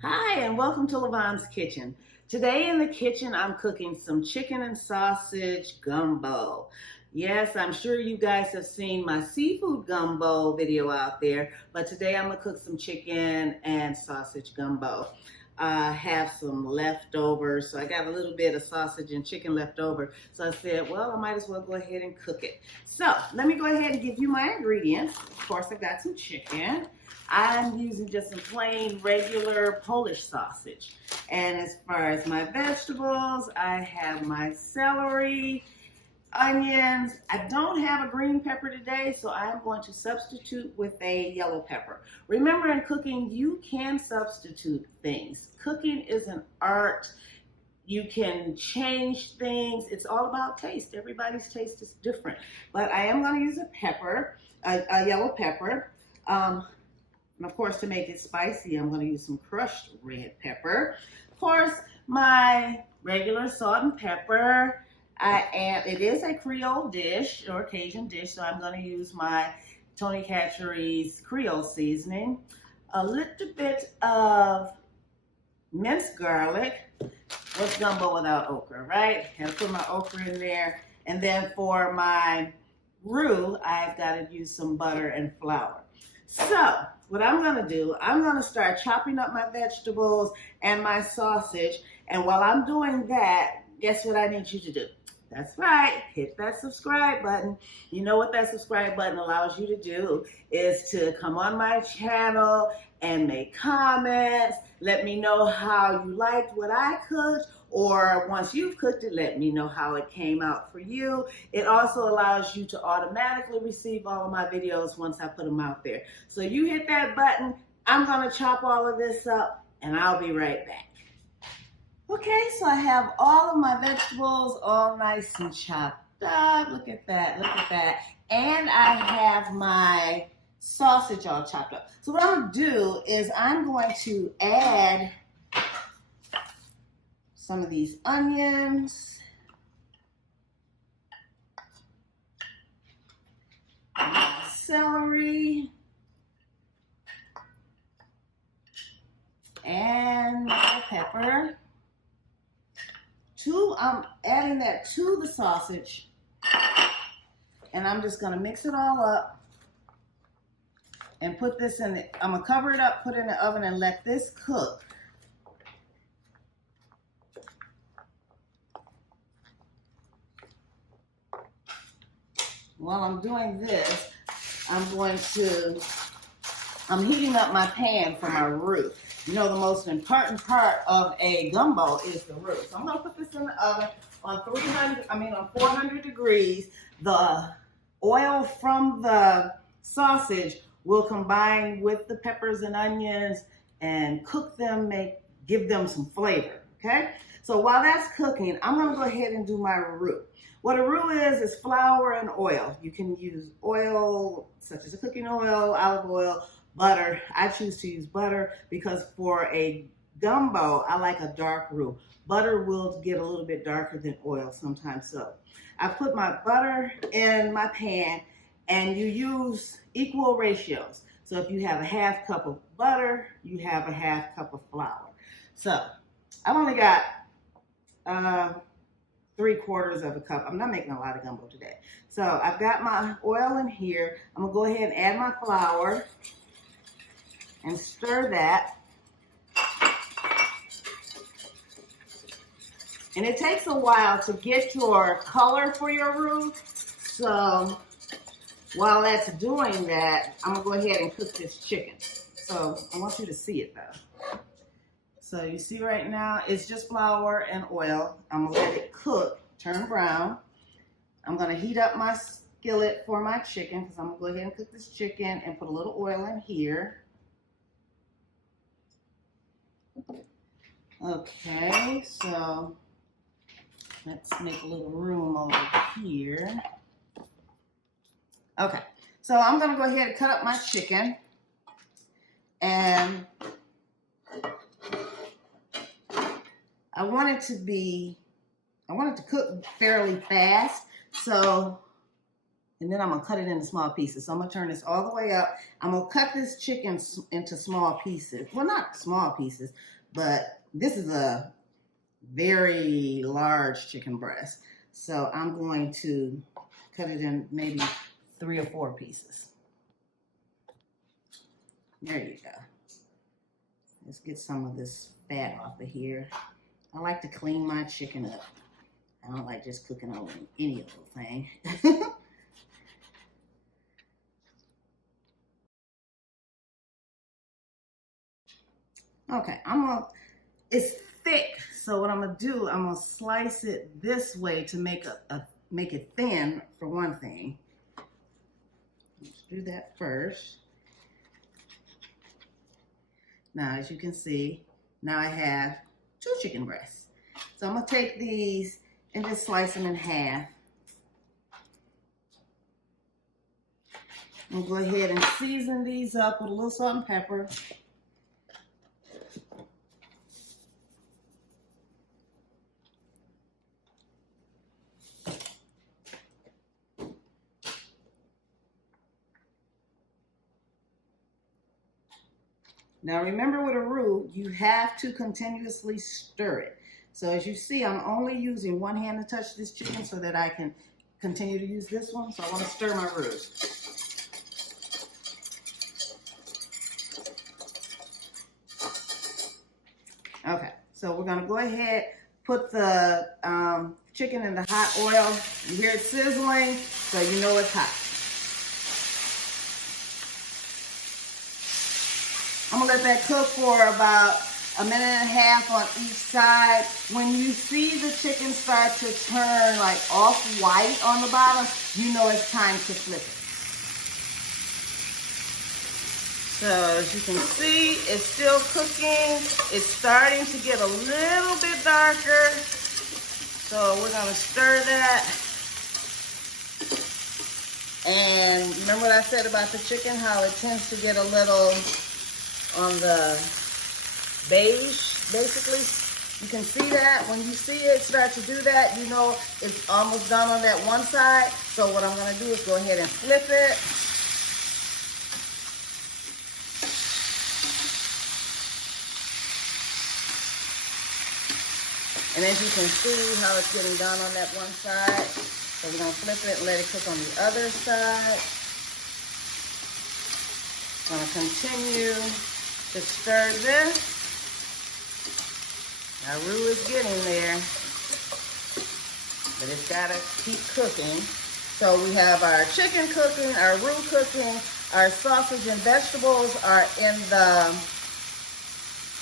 Hi, and welcome to Lavonne's Kitchen. Today in the kitchen, I'm cooking some chicken and sausage gumbo. Yes, I'm sure you guys have seen my seafood gumbo video out there, but today I'm gonna cook some chicken and sausage gumbo. I have some leftovers, so I got a little bit of sausage and chicken left over. So I said, well, I might as well go ahead and cook it. So let me go ahead and give you my ingredients. Of course, I've got some chicken. I'm using just some plain regular Polish sausage. And as far as my vegetables, I have my celery, onions. I don't have a green pepper today, so I'm going to substitute with a yellow pepper. Remember, in cooking, you can substitute things. Cooking is an art. You can change things. It's all about taste. Everybody's taste is different. But I am going to use a pepper, a yellow pepper. And of course, to make it spicy, I'm going to use some crushed red pepper. Of course, my regular salt and pepper. It is a Creole dish or Cajun dish, so I'm going to use my Tony Chachere's Creole seasoning. A little bit of minced garlic. What's gumbo without okra, right? Have to put my okra in there. And then for my roux, I've got to use some butter and flour. So what I'm going to do, I'm going to start chopping up my vegetables and my sausage. And while I'm doing that, guess what I need you to do? That's right, hit that subscribe button. You know what that subscribe button allows you to do is to come on my channel and make comments. Let me know how you liked what I cooked, or once you've cooked it, let me know how it came out for you. It also allows you to automatically receive all of my videos once I put them out there. So you hit that button, I'm gonna chop all of this up, and I'll be right back. Okay, so I have all of my vegetables all nice and chopped up. Look at that, look at that. And I have my sausage all chopped up. So what I'm gonna do is I'm going to add some of these onions, my celery, and my pepper. I'm adding that to the sausage, and I'm just gonna mix it all up and put this in it. I'm gonna cover it up, put it in the oven, and let this cook. While I'm doing this, I'm heating up my pan for my roux. You know, the most important part of a gumbo is the roux. So I'm gonna put this in the oven on 400 degrees. The oil from the sausage will combine with the peppers and onions and cook them, give them some flavor, okay? So while that's cooking, I'm gonna go ahead and do my roux. What a roux is flour and oil. You can use oil such as a cooking oil, olive oil, butter. I choose to use butter because for a gumbo, I like a dark roux. Butter will get a little bit darker than oil sometimes. So I put my butter in my pan, and you use equal ratios. So if you have a half cup of butter, you have a half cup of flour. So I've only got 3/4 of a cup. I'm not making a lot of gumbo today. So I've got my oil in here. I'm gonna go ahead and add my flour and stir that. And it takes a while to get your color for your roux. So while that's doing that, I'm gonna go ahead and cook this chicken. So I want you to see it though. So you see right now, it's just flour and oil. I'm gonna let it cook, turn brown. I'm gonna heat up my skillet for my chicken because I'm gonna go ahead and cook this chicken and put a little oil in here. Okay, so let's make a little room over here. Okay, so I'm gonna go ahead and cut up my chicken, and I want it to cook fairly fast. So And then I'm gonna cut it into small pieces. So I'm gonna turn this all the way up. I'm gonna cut this chicken into small pieces. Well, not small pieces, but this is a very large chicken breast. So I'm going to cut it in maybe 3 or 4 pieces. There you go. Let's get some of this fat off of here. I like to clean my chicken up. I don't like just cooking over any little thing. Okay, it's thick, so what I'm gonna do, I'm gonna slice it this way to make make it thin for one thing. Let's do that first. Now, as you can see, now I have 2 chicken breasts. So I'm gonna take these and just slice them in half. I'm gonna go ahead and season these up with a little salt and pepper. Now remember, with a roux, you have to continuously stir it. So as you see, I'm only using one hand to touch this chicken so that I can continue to use this one. So I want to stir my roux. Okay, so we're gonna go ahead, put the chicken in the hot oil. You hear it sizzling, so you know it's hot. I'm gonna let that cook for about 1.5 minutes on each side. When you see the chicken start to turn like off-white on the bottom, you know it's time to flip it. So as you can see, it's still cooking. It's starting to get a little bit darker. So we're gonna stir that. And remember what I said about the chicken, how it tends to get a little on the beige, basically. You can see that. When you see it start to do that, you know it's almost done on that one side. So what I'm gonna do is go ahead and flip it. And as you can see how it's getting done on that one side. So we're gonna flip it and let it cook on the other side. I'm gonna continue to stir this. Our roux is getting there, but it's gotta keep cooking. So we have our chicken cooking, our roux cooking, our sausage and vegetables are in the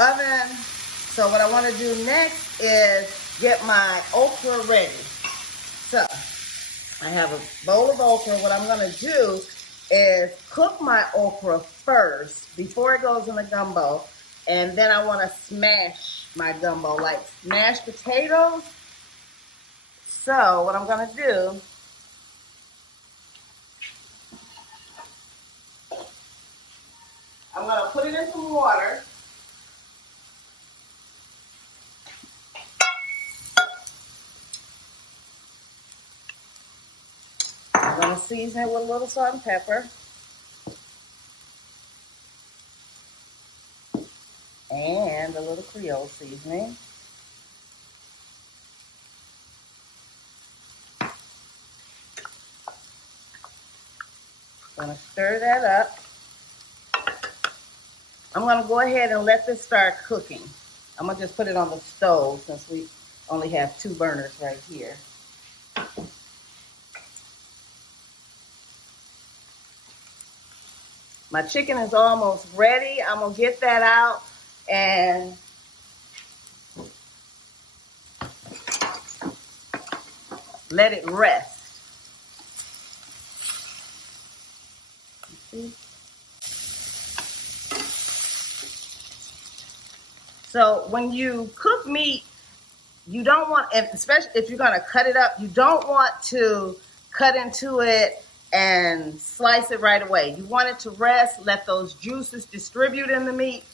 oven. So what I want to do next is get my okra ready. So I have a bowl of okra. What I'm going to do is cook my okra first before it goes in the gumbo. And then I want to smash my gumbo like mashed potatoes. So what I'm going to do, I'm going to put it in some water. I'm going to season it with a little salt and pepper. And a little Creole seasoning. I'm going to stir that up. I'm going to go ahead and let this start cooking. I'm going to just put it on the stove since we only have 2 burners right here. My chicken is almost ready. I'm going to get that out and let it rest. See? So when you cook meat, you don't want, especially if you're going to cut it up, you don't want to cut into it and slice it right away. You want it to rest, let those juices distribute in the meat,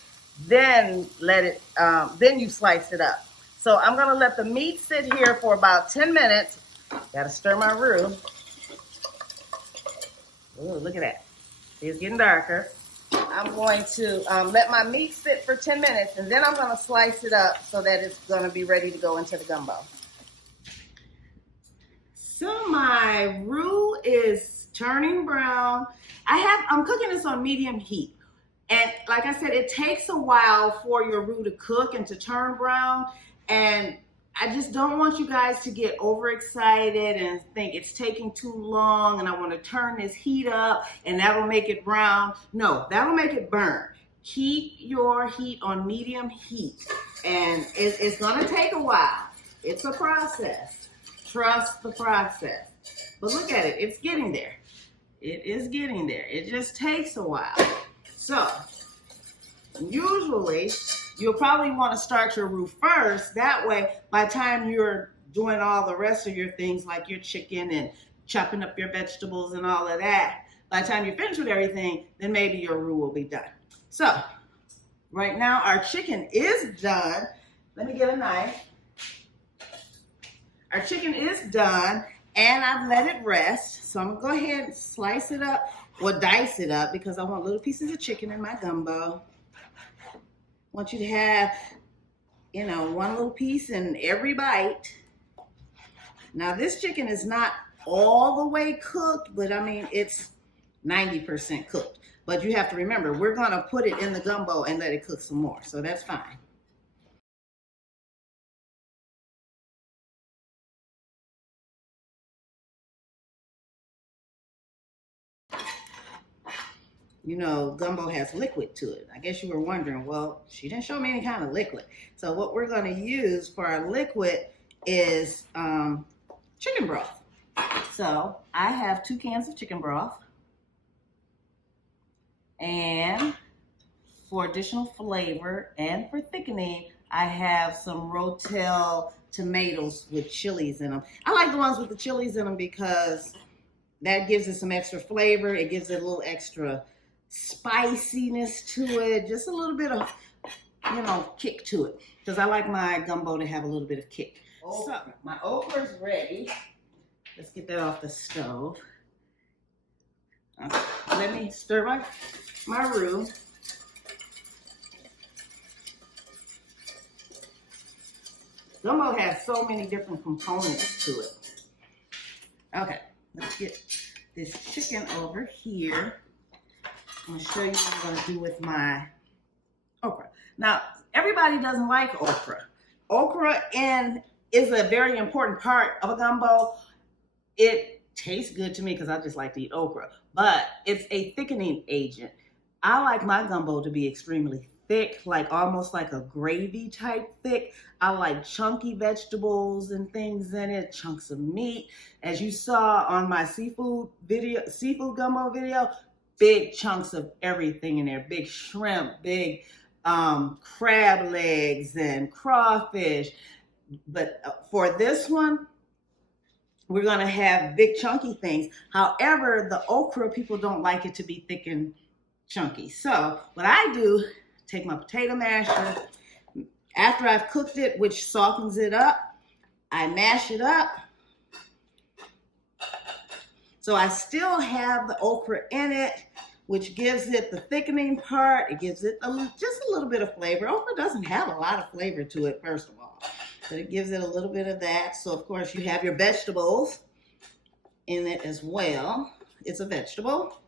then let it, then you slice it up. So I'm gonna let the meat sit here for about 10 minutes. Gotta stir my roux. Ooh, look at that. It's getting darker. I'm going to let my meat sit for 10 minutes, and then I'm going to slice it up so that it's going to be ready to go into the gumbo. So my roux is turning brown. I'm cooking this on medium heat. And like I said, it takes a while for your roux to cook and to turn brown. And I just don't want you guys to get overexcited and think it's taking too long and I want to turn this heat up and that'll make it brown. No, that'll make it burn. Keep your heat on medium heat. And it's going to take a while. It's a process. Trust the process. But look at it. It's getting there. It is getting there. It just takes a while. So, usually, you'll probably want to start your roux first. That way, by the time you're doing all the rest of your things, like your chicken and chopping up your vegetables and all of that, by the time you're finished with everything, then maybe your roux will be done. So, right now, our chicken is done. Let me get a knife. Our chicken is done, and I've let it rest. So, I'm going to go ahead and slice it up. Or dice it up because I want little pieces of chicken in my gumbo. I want you to have, one little piece in every bite. Now this chicken is not all the way cooked, but I mean, it's 90% cooked. But you have to remember, we're gonna put it in the gumbo and let it cook some more, so that's fine. Gumbo has liquid to it. I guess you were wondering, well, she didn't show me any kind of liquid. So what we're going to use for our liquid is chicken broth. So I have 2 cans of chicken broth. And for additional flavor and for thickening, I have some Rotel tomatoes with chilies in them. I like the ones with the chilies in them because that gives it some extra flavor. It gives it a little extra spiciness to it, just a little bit of, kick to it. Because I like my gumbo to have a little bit of kick. So my okra is ready. Let's get that off the stove. Okay. Let me stir my roux. Gumbo has so many different components to it. Okay, let's get this chicken over here. I'm going to show you what I'm going to do with my okra. Now, everybody doesn't like okra. Okra is a very important part of a gumbo. It tastes good to me because I just like to eat okra, but it's a thickening agent. I like my gumbo to be extremely thick, like almost like a gravy type thick. I like chunky vegetables and things in it, chunks of meat. As you saw on my seafood gumbo video, big chunks of everything in there. Big shrimp, big crab legs and crawfish. But for this one, we're going to have big chunky things. However, the okra, people don't like it to be thick and chunky. So what I do, take my potato masher. After I've cooked it, which softens it up, I mash it up. So I still have the okra in it, which gives it the thickening part. It gives it just a little bit of flavor. Okra doesn't have a lot of flavor to it, first of all, but it gives it a little bit of that. So of course you have your vegetables in it as well. It's a vegetable.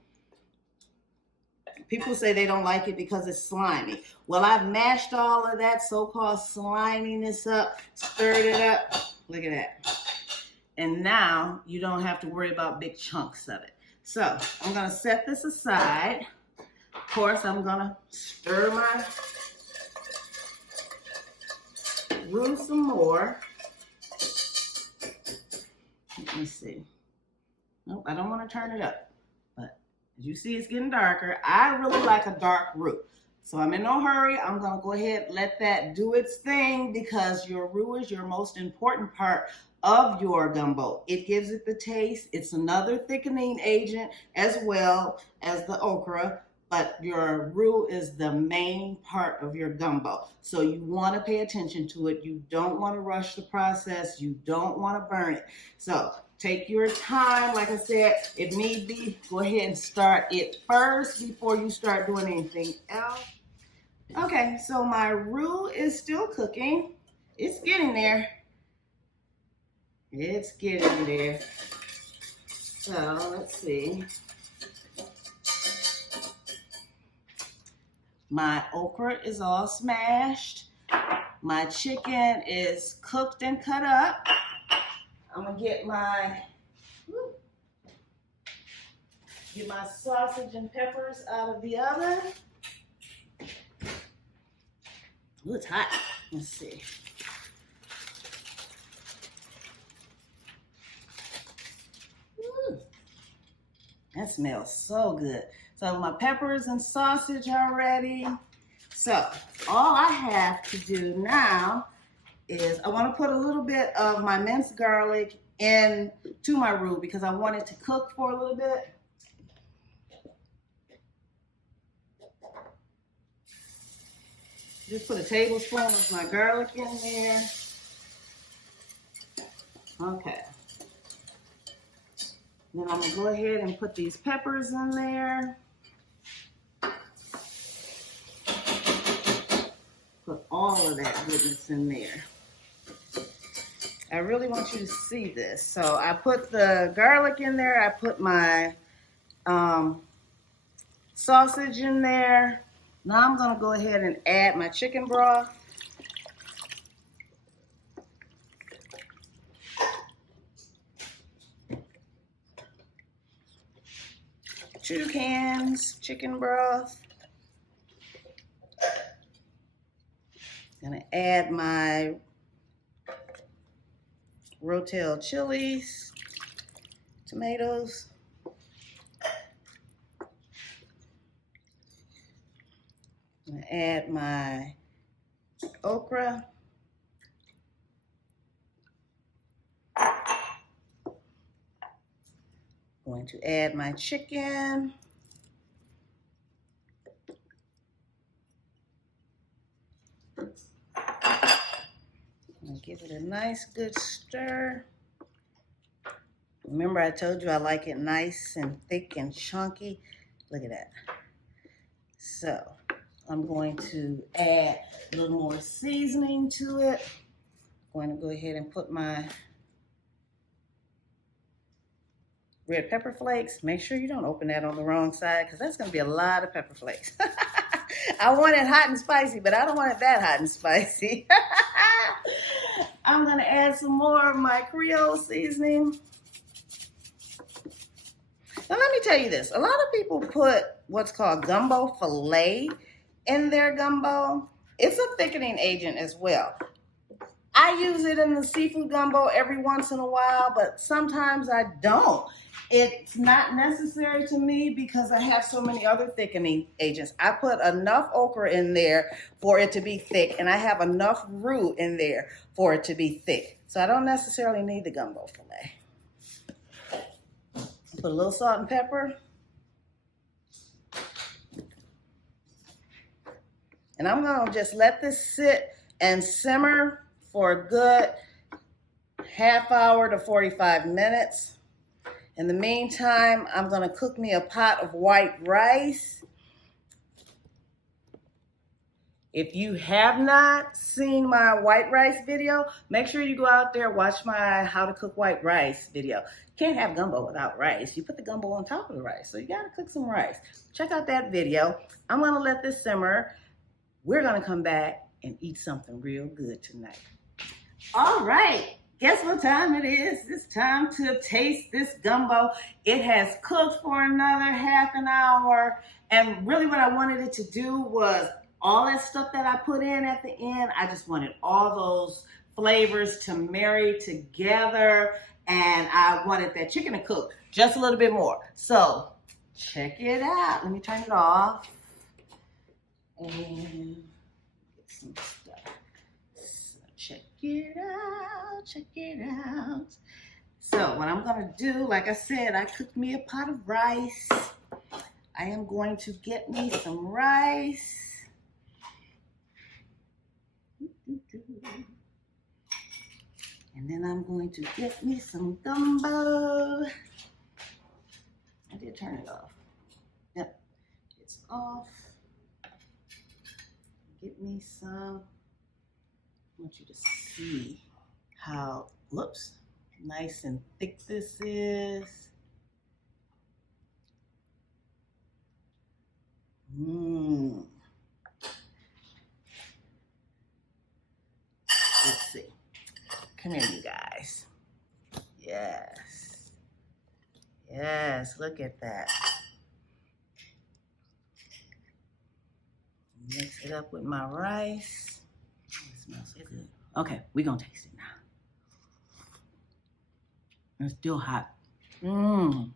People say they don't like it because it's slimy. Well, I've mashed all of that so-called sliminess up, stirred it up. Look at that. And now you don't have to worry about big chunks of it. So I'm going to set this aside. Of course, I'm going to stir my roux some more. Let me see. Nope, I don't want to turn it up. But as you see, it's getting darker. I really like a dark roux. So I'm in no hurry. I'm going to go ahead and let that do its thing because your roux is your most important part of your gumbo. It gives it the taste. It's another thickening agent as well as the okra, but your roux is the main part of your gumbo. So you want to pay attention to it. You don't want to rush the process. You don't want to burn it. So Take your time. Like I said, if need be, go ahead and start it first before you start doing anything else. Okay, so my roux is still cooking. It's getting there. It's getting there. So let's see. My okra is all smashed. My chicken is cooked and cut up. I'm gonna get my sausage and peppers out of the oven. Ooh, it's hot. Let's see. Ooh, that smells so good. So my peppers and sausage are ready. So all I have to do now is I want to put a little bit of my minced garlic into my roux because I want it to cook for a little bit. Just put a tablespoon of my garlic in there. Okay. Then I'm gonna go ahead and put these peppers in there. Put all of that goodness in there. I really want you to see this. So I put the garlic in there. I put my sausage in there. Now I'm gonna go ahead and add my chicken broth. Two cans chicken broth. Gonna add my rotel chilies, tomatoes. I'm gonna add my okra. Going to add my chicken. And give it a nice good stir. Remember I told you I like it nice and thick and chunky. Look at that. So I'm going to add a little more seasoning to it. I'm going to go ahead and put my red pepper flakes. Make sure you don't open that on the wrong side because that's going to be a lot of pepper flakes. I want it hot and spicy, but I don't want it that hot and spicy. I'm going to add some more of my Creole seasoning. Now let me tell you this. A lot of people put what's called gumbo filet in their gumbo. It's a thickening agent as well. I use it in the seafood gumbo every once in a while, but sometimes I don't. It's not necessary to me because I have so many other thickening agents. I put enough okra in there for it to be thick, and I have enough roux in there for it to be thick. So I don't necessarily need the gumbo filet. Put a little salt and pepper. And I'm gonna just let this sit and simmer for a good half hour to 45 minutes. In the meantime, I'm gonna cook me a pot of white rice. If you have not seen my white rice video, make sure you go out there, watch my how to cook white rice video. You can't have gumbo without rice. You put the gumbo on top of the rice, so you gotta cook some rice. Check out that video. I'm gonna let this simmer. We're gonna come back and eat something real good tonight. All right, guess what time it is? It's time to taste this gumbo. It has cooked for another half an hour, and really what I wanted it to do was all that stuff that I put in at the end, I just wanted all those flavors to marry together, and I wanted that chicken to cook just a little bit more. So check it out. Let me turn it off and get some stuff. So check it out, check it out. So what I'm gonna do, like I said, I cooked me a pot of rice. I am going to get me some rice. And then I'm going to get me some gumbo. I did turn it off. Yep, it's off. Get me some. I want you to see how, whoops, nice and thick this is. Mmm. Let's see. Come here, you guys. Yes. Yes, look at that. Mix it up with my rice. It smells so good. Okay, we're gonna taste it now. It's still hot. Mmm.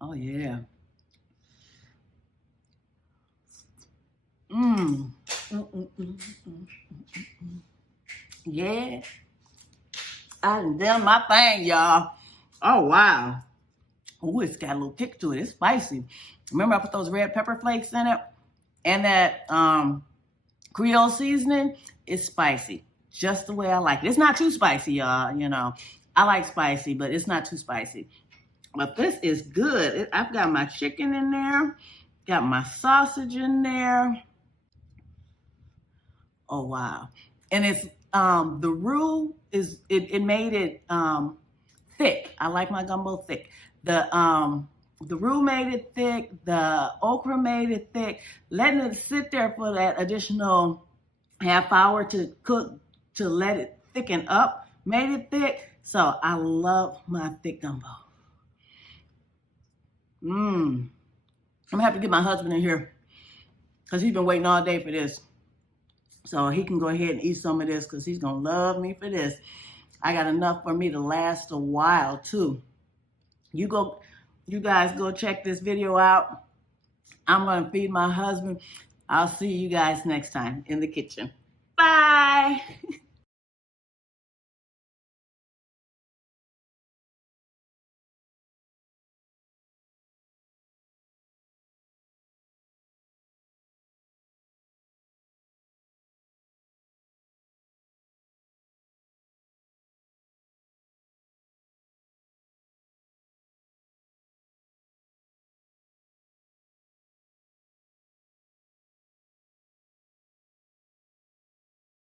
Oh yeah. Mmm. Yeah. I done done my thing, y'all. Oh wow. Oh, it's got a little kick to it. It's spicy. Remember I put those red pepper flakes in it? And that Creole seasoning is spicy. Just the way I like it. It's not too spicy, y'all. You know, I like spicy, but it's not too spicy. But this is good. I've got my chicken in there. Got my sausage in there. Oh, wow. And it's, the roux is, it made it thick. I like my gumbo thick. The roux made it thick. The okra made it thick. Letting it sit there for that additional half hour to cook, to let it thicken up, made it thick. So I love my thick gumbo. I'm gonna have to get my husband in here because he's been waiting all day for this. So he can go ahead and eat some of this because he's gonna love me for this. I got enough for me to last a while too. You guys go check this video out. I'm gonna feed my husband. I'll see you guys next time in the kitchen. Bye.